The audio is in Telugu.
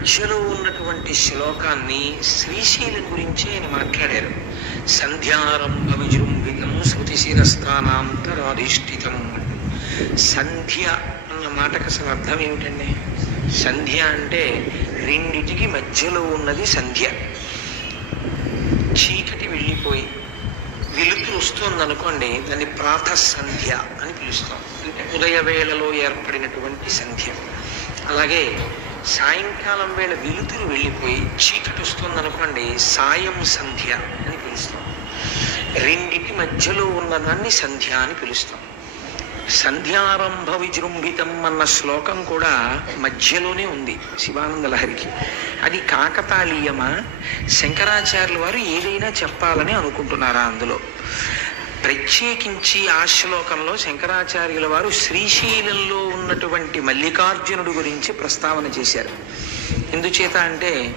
మధ్యలో ఉన్నటువంటి శ్లోకాన్ని శ్రీశైలం గురించి ఆయన మాట్లాడారు. సంధ్యారంభ విజృంభితం శృతిశిరస్థానాంతరాధిష్ఠితం. సంధ్య అన్న మాటకు అసలు అర్థం ఏమిటండి? సంధ్య అంటే రెండిటికి మధ్యలో ఉన్నది సంధ్య. చీకటి వెళ్ళిపోయి వెలుతురు వస్తుందనుకోండి, దాన్ని ప్రాతః సంధ్య అని పిలుస్తాం. అంటే ఉదయ వేళలో ఏర్పడినటువంటి సంధ్య. అలాగే సాయంకాలం వేళ వెలుతురు వెళ్ళిపోయి చీకటి వస్తుందనుకోండి, సాయం సంధ్య అని పిలుస్తాం. రెండిటి మధ్యలో ఉన్నదాన్ని సంధ్య అని పిలుస్తాం. సంధ్యారంభ విజృంభితం అన్న శ్లోకం కూడా మధ్యలోనే ఉంది శివానంద లహరికి. అది కాకతాళీయమా, శంకరాచార్యుల వారు ఏదైనా చెప్పాలని అనుకుంటున్నారా? అందులో ప్రత్యేకించి ఆ శ్లోకంలో శంకరాచార్యుల వారు శ్రీశైలంలో ఉన్నటువంటి మల్లికార్జునుడు గురించి ప్రస్తావన చేశారు. ఎందుచేత అంటే